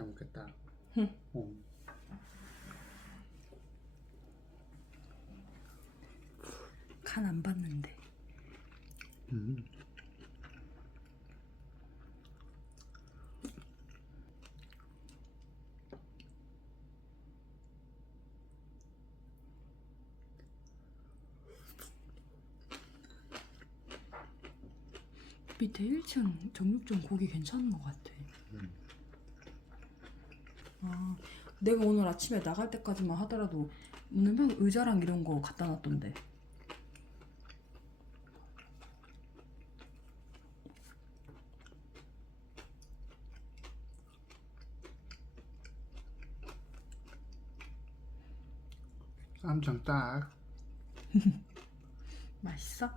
잘 먹겠다. 응. 간 안 봤는데. 밑에 1층 정육점 고기 괜찮은 것 같아. 아, 내가 오늘 아침에 나갈 때까지만 하더라도 분명 의자랑 이런 거 갖다 놨던데. 쌈장 딱. 맛있어?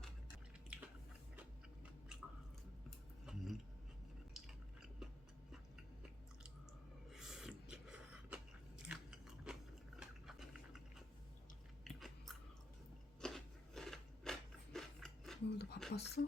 오늘도 바빴어?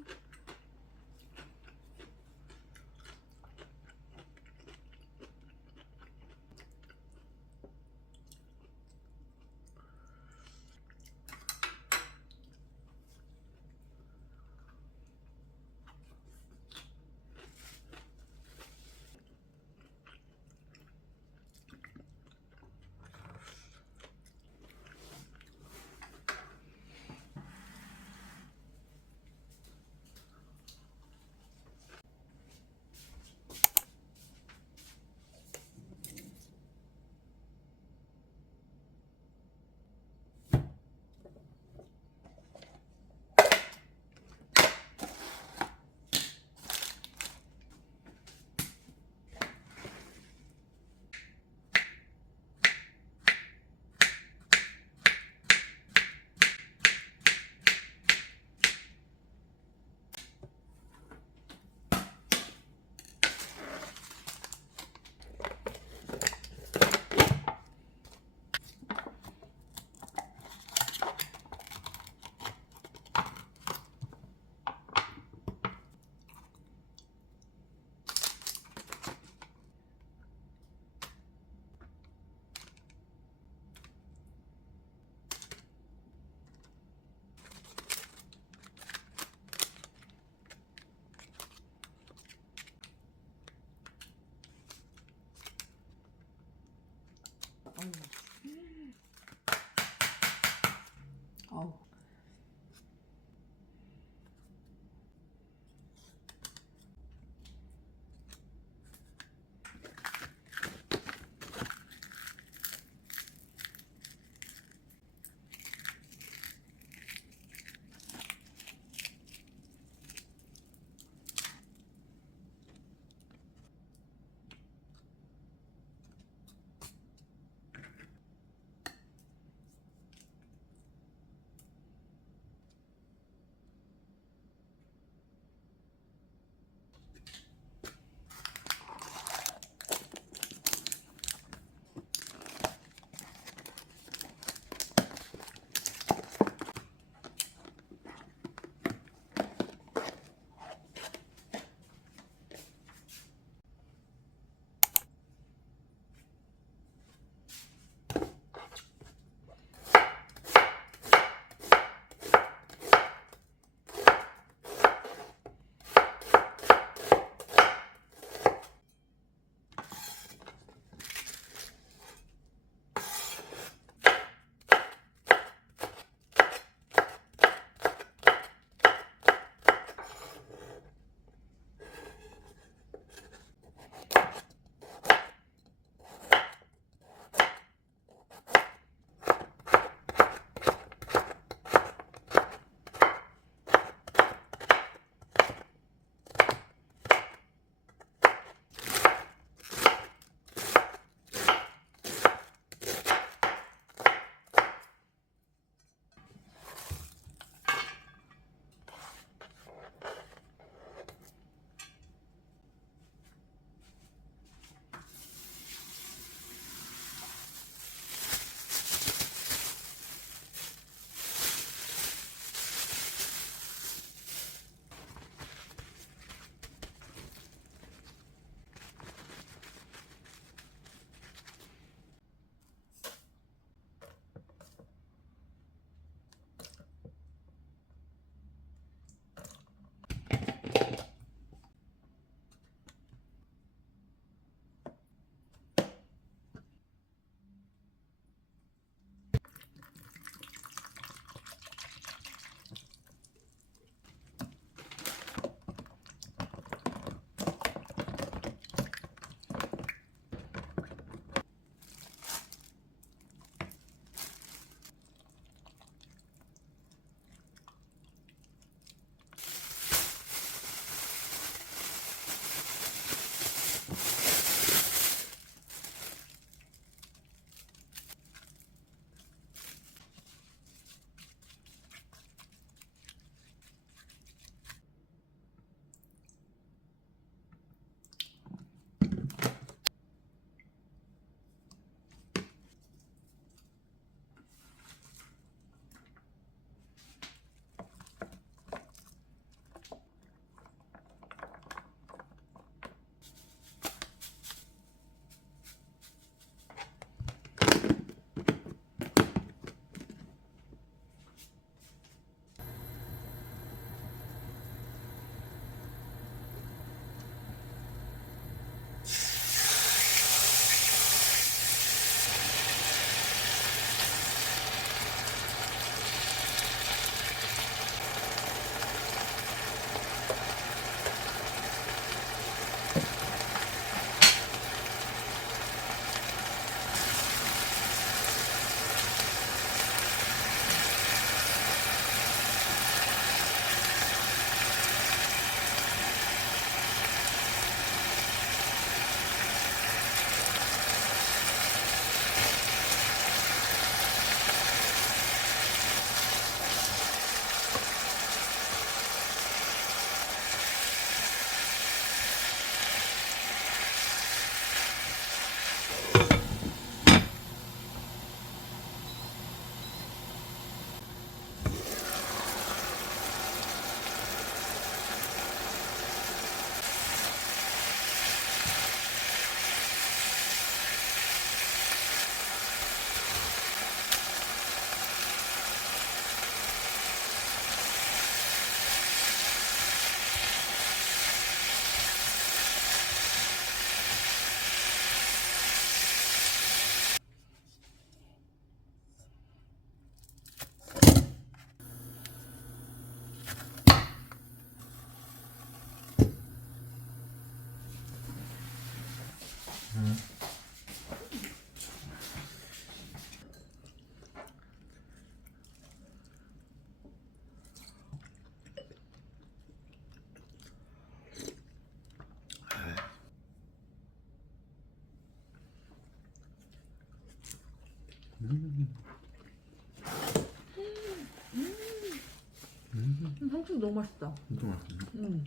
상추 너무 맛있다. 진짜 맛있네.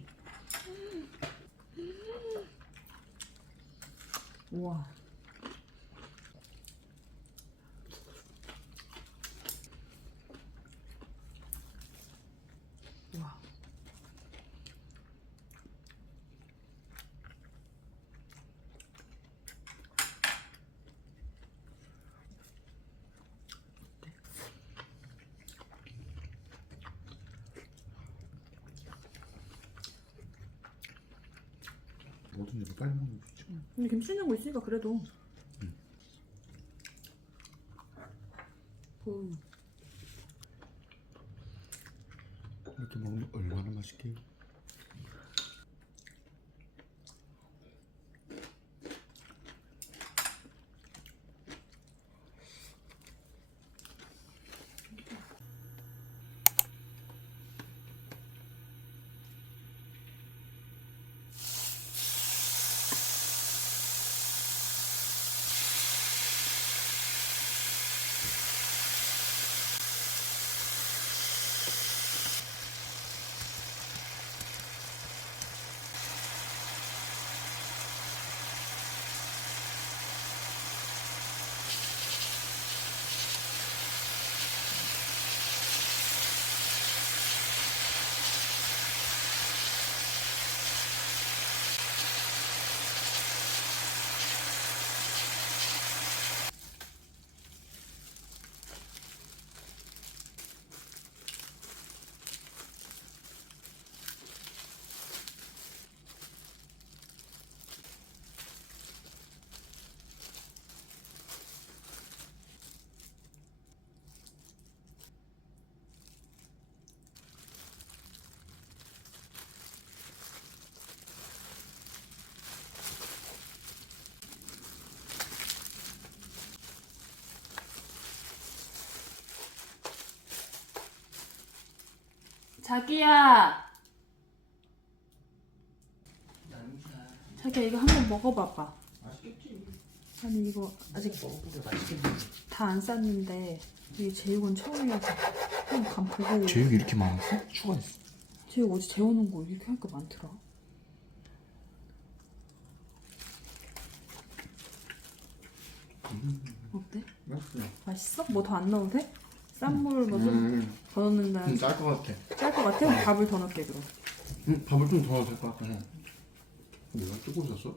우와. 우와. 뭐든지 빨리 먹는 거 좋지. 근데 김치 냉장고 있으니까 그래도. 이렇게 먹으면 얼마나 맛있게. 자기야. 자기야 이거 한번 먹어봐봐. 맛있겠지. 아니 이거 아직 먹어보게 맛있겠네. 다 안 쌌는데 이게 제육은 처음이어서 한번 간 보고. 제육이 이렇게 많았어? 추가했어. 제육 어제 재워놓은 거 이렇게 하니까 많더라. 어때? 맛있어. 맛있어? 뭐 더 안 넣어도 돼? 쌈물 뭐 좀 더 넣는다. 짤것 같아. 짤 것 같아? 그럼 밥을 더 넣을게 그럼. 밥을 좀 더 넣어도 될 것 같아. 내가 뜨고 있었어?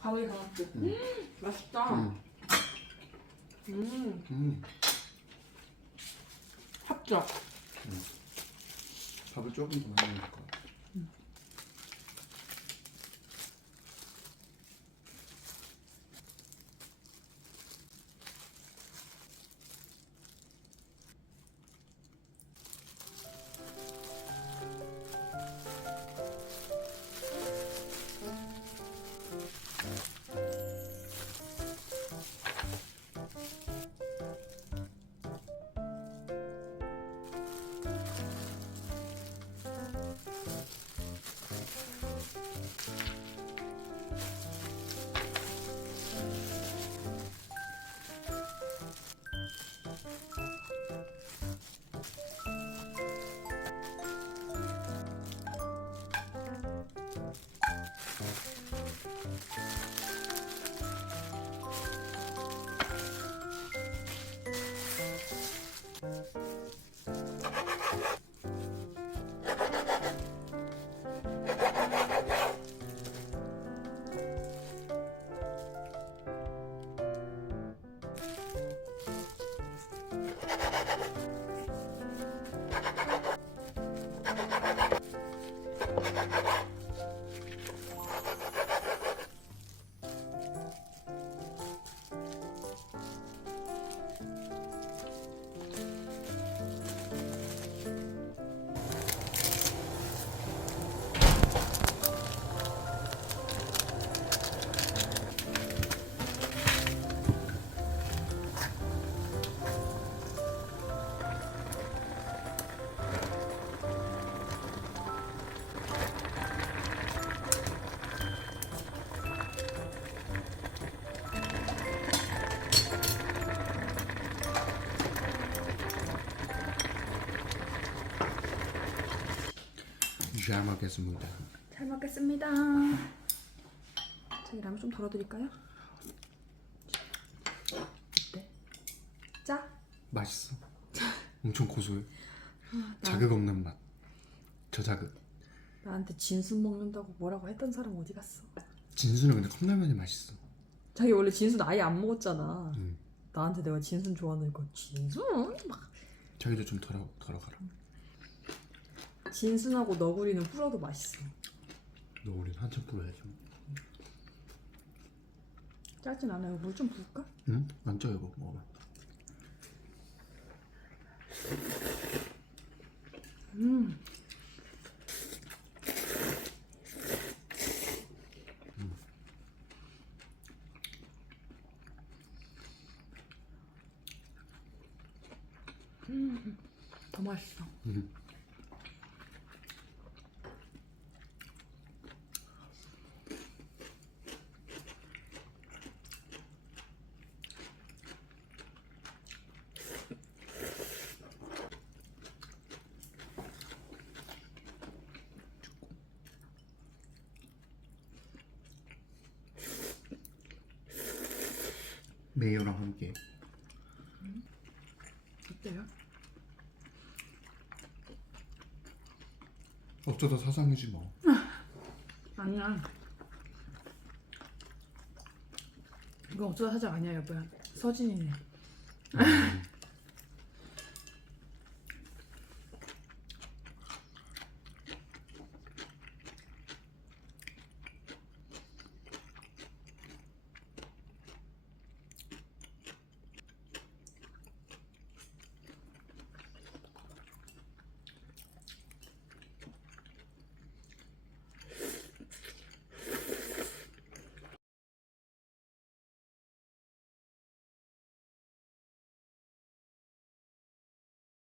밥을 더 넣을게. 맛있다. 합격. 밥을 조금 더 많이 넣을 것 같아. 잘 먹겠습니다. 잘 먹겠습니다. 저기 라면 좀 덜어드릴까요? 어때? 짜? 맛있어. 엄청 고소해. 나- 자극 없는 맛. 저자극. 나한테 진순 먹는다고 뭐라고 했던 사람 어디 갔어? 진수는 근데 컵라면이 맛있어. 자기 원래 진순 아예 안 먹었잖아. 응. 나한테 내가 진순 좋아하니까 진순? 막 자기도 좀 덜어가라. 진순하고 너구리는 풀어도 맛있어. 너 우리 한참 불어야지. 짜진 않아요. 물 좀 부을까? 응? 안 쪄 이거 먹어봐. 음. 더 맛있어. 메이어랑 함께. 어때요? 어쩌다 사상이지 뭐. 아니야. 이거 어쩌다 사장 아니야, 여보야. 서진이네.